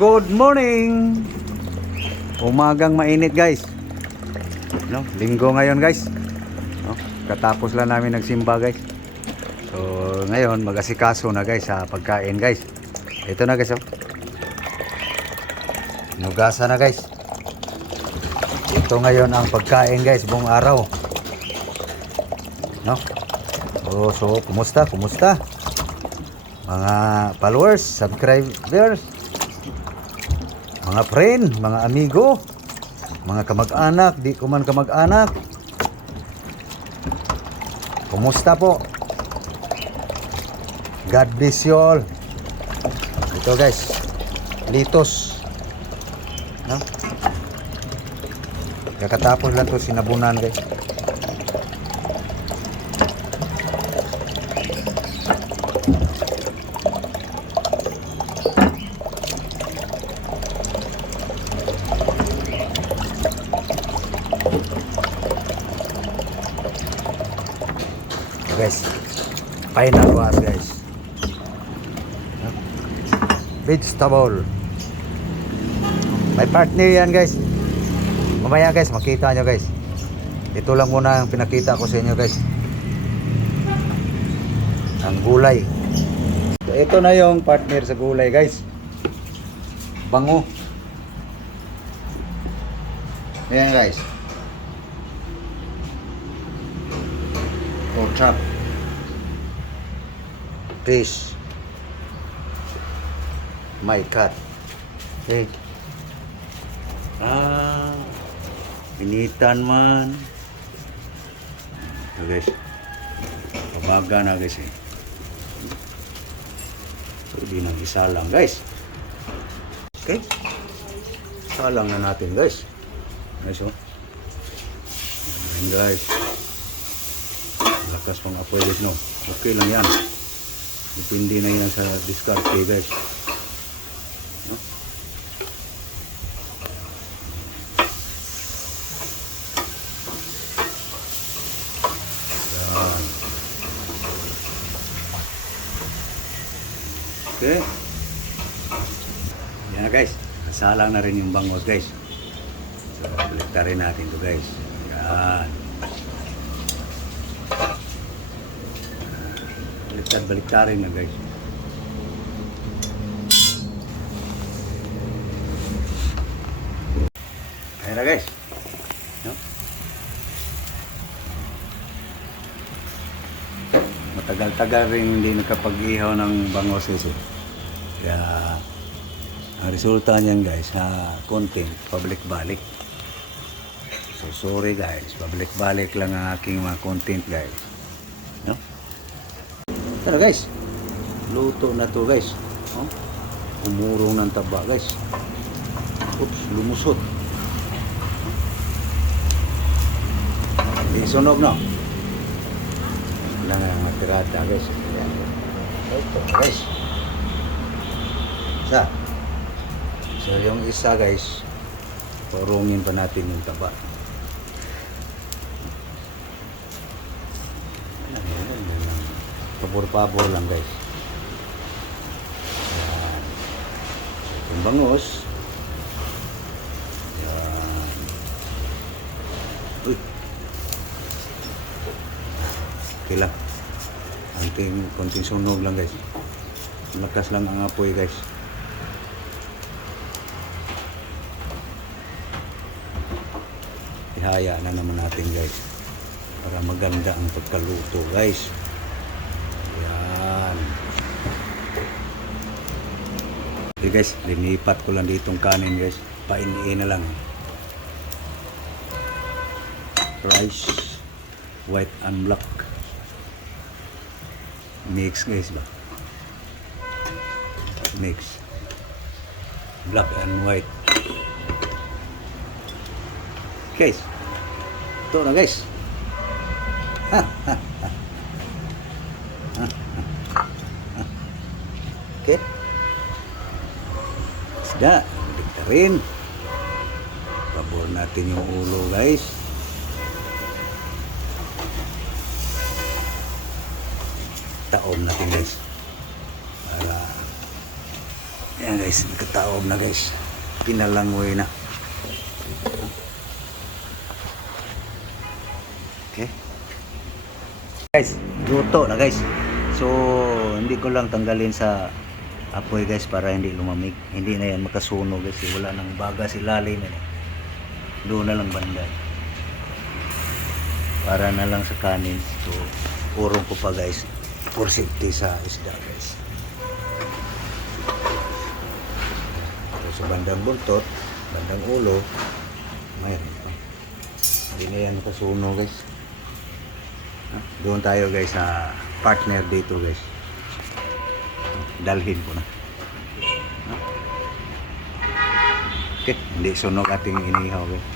Good morning. Umagang mainit guys. No, linggo ngayon guys. No, katapos lang namin nagsimba guys. So ngayon mag-asikaso na guys sa pagkain guys. Ito na guys oh. Nugasa na guys. Ito ngayon ang pagkain guys buong araw. No. So kumusta? Kumusta? Mga followers, subscribers, mga friend, mga amigo, mga kamag-anak, di ko man kamag-anak. Kumusta po? God bless you all. Ito guys, litos. No? Kakatapos lang to sinabunan guys. Guys, final was guys. Vegetable. May partner yan guys. Mamaya guys, makita nyo guys. Ito lang muna ang pinakita ko sa inyo guys. Ang gulay. So, ito na yung partner sa gulay guys. Bango. Ayan guys. Pork chop. Fish. My cat. Okay. Pinitan man. So guys. Kabaga na guys eh. So di nang isalang guys. Okay. Salang na natin guys. Guys oh. Ayan guys. Lakas pang apoy guys no. Okay lang yan. Depende na yan sa diskarte guys. No? Yan. Okay. Yan na guys. Nasalang na rin yung bangot guys. So, balikta rin natin to guys. Yan. Baliktarin na guys. Ayan na guys. No? Matagal-tagal rin hindi nakapag-ihaw ng bangos ito. Kaya ang resulta niyan guys na content pabalik-balik. So sorry guys, pabalik-balik lang ang aking mga content guys. No? Pero guys, luto na to guys. Oh, umurong ng taba guys. Oops, lumusot. Hindi sunog no. Lang ang matirata guys. Ito guys. Isa. So yung isa guys, turungin pa natin yung taba. Pabor-pabor lang guys. Yan. Yung bangus. Yan. Uy. Okay lang. Konting sunog lang guys. Lakas lang ang apoy guys. Ihaya na naman natin guys. Para maganda ang pagkaluto guys. Yan. Okay guys, linipat ko lang ditong kanin guys. Painiin na lang. Rice, white and black. Mix guys ba? Mix. Black and white. Guys, ito na guys. Okay. Isda, balikta rin. Pabor natin yung ulo guys. Taom natin guys. Para Ayan guys, nagkataob na guys. Pinalangoy na. Okay. Guys, luto na guys. So, hindi ko lang tanggalin sa apoy guys para hindi lumamig. Hindi na yan makasunog guys. Wala nang baga si lalim. Doon na lang banda. Para na lang sa kanin. So, urong ko pa guys. For safety sa isda guys. So, sa bandang buntot, bandang ulo, mayroon pa. Hindi na yan makasunog guys. Doon tayo guys sa partner dito guys. Dalhin ko na. Okay, hindi sunog ating inihaw guys.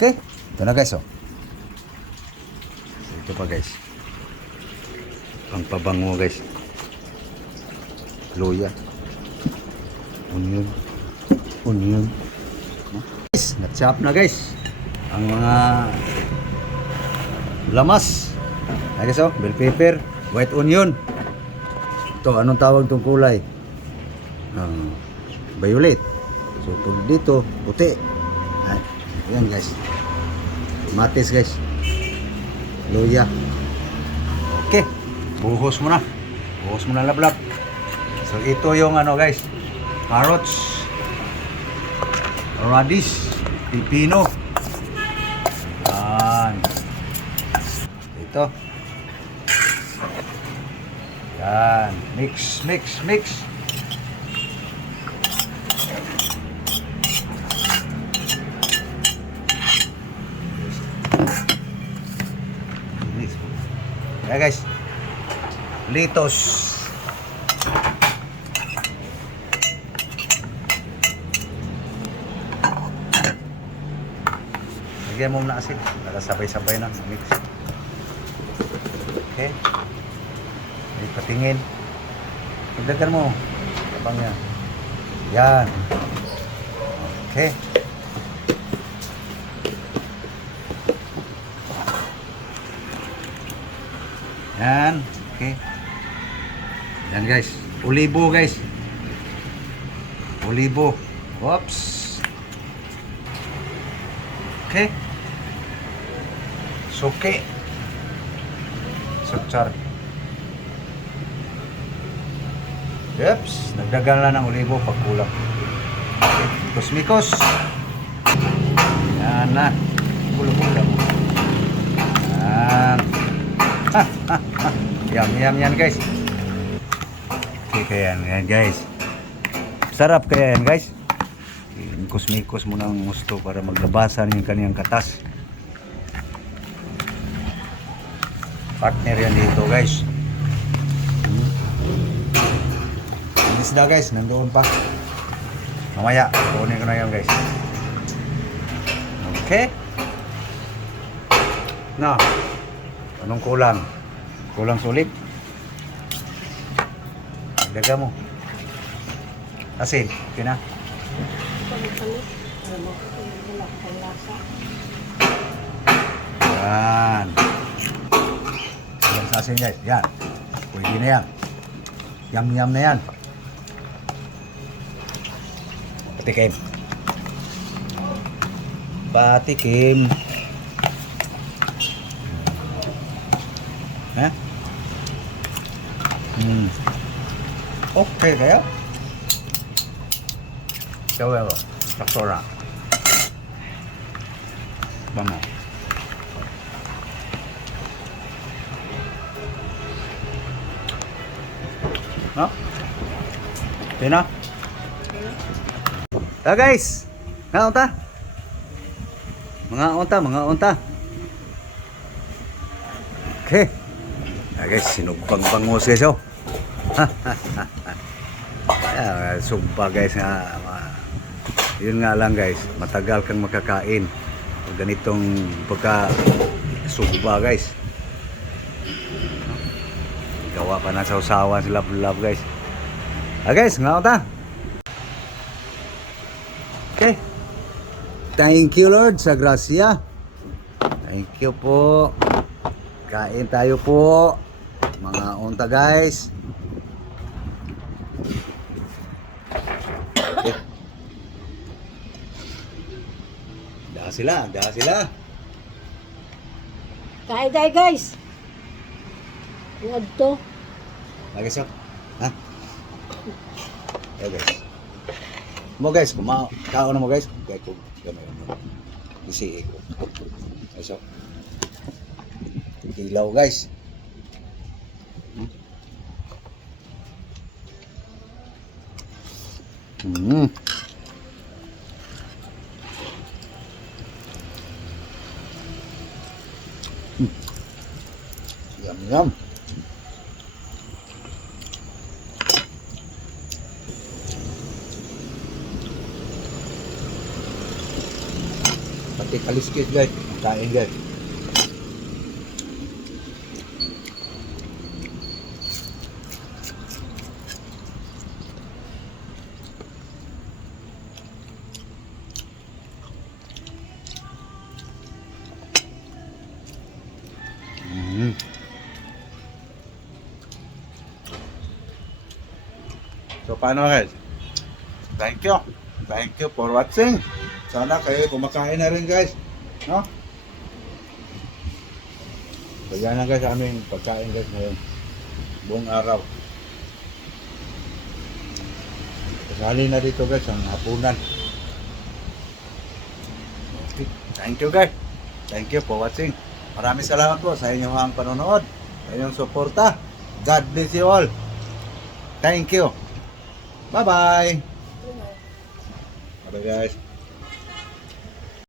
Okay, ito na guys oh. Ito pa guys. Ang pabango guys. Luya. Onion. Onion. Guys, na-chop na guys. Ang mga lamas. Ay guys oh, bell pepper, white onion. Ito, anong tawag itong kulay? Violet. So, pag dito, puti. Ay, ayan guys. Tomates guys. Luya. Okay. Buhos mo na. Buhos mo na lablab. So, ito yung ano guys. Carrots. Radish. Pipino. Yan. Ito. Yan. Mix, mix, mix. Mix. Ayan guys. Litos. Lagyan mo na asin. Nakasabay-sabay na. Mix. Okay. May patingin. Pagdagan mo. Kapang yan. Yan. Okay. Yan. Okay. Yan guys. Olibo guys. Olibo. Oops. Okay. Suke. Sukchar. Yeps. Nagdagan lang ng olibo pag kulang. Okay. Mikos-mikos. Yan na. Kulo-kulo. Yan. Yum, yum yan guys. Okay kaya yan guys. Sarap kaya yan guys. Mikos-mikos mo ng gusto para maglabasan yung kaniyang katas. Partner yan dito guys. Ang isda guys, nandoon pa. Mamaya, kunin ko na yan guys. Okay. Na, anong kulang? Kulang sulit? Daga mo. Asin, okay na? Yan. Yan sa asin guys. Yan. Pwede na yan. Yum-yum na yan. Patikim. Patikim. Ha? Okay kaya? Gawin ko. Sakto na. Vamos. No? Okay na? Guys! Mga unta! Mga unta! Okay. Guys, sinugbang bangus guys oh. Sumpa guys nga. Yun nga lang guys, matagal kang makakain. Ganitong pagka sumpa guys. Gawa pa na sa usawan sila love guys. Guys, nga ta. Okay. Thank you Lord sa grasya. Thank you po. Kain tayo po. Mga unta guys. Okay. Daa sila, daa sila. Kain tayo guys. Ano to? Lagi siya. Ha? Okay guys. Mo guys, kao na mo guys. Kaya ko gamay mo. Isi ko. Ayos. Ilaw guys. Hmm. Yum yum. Pati kaliskis guys, kain guys. Mm. So paano guys? Thank you. Thank you for watching. Sana kayo kumakain na rin guys. No? So yan lang guys aming pagkain guys ngayon. Buong araw. Kasali na dito guys ang hapunan. Okay. Thank you guys. Thank you for watching. Maraming salamat po sa inyong panonood. Sa inyong suporta. God bless you all. Thank you. Bye-bye. Bye guys.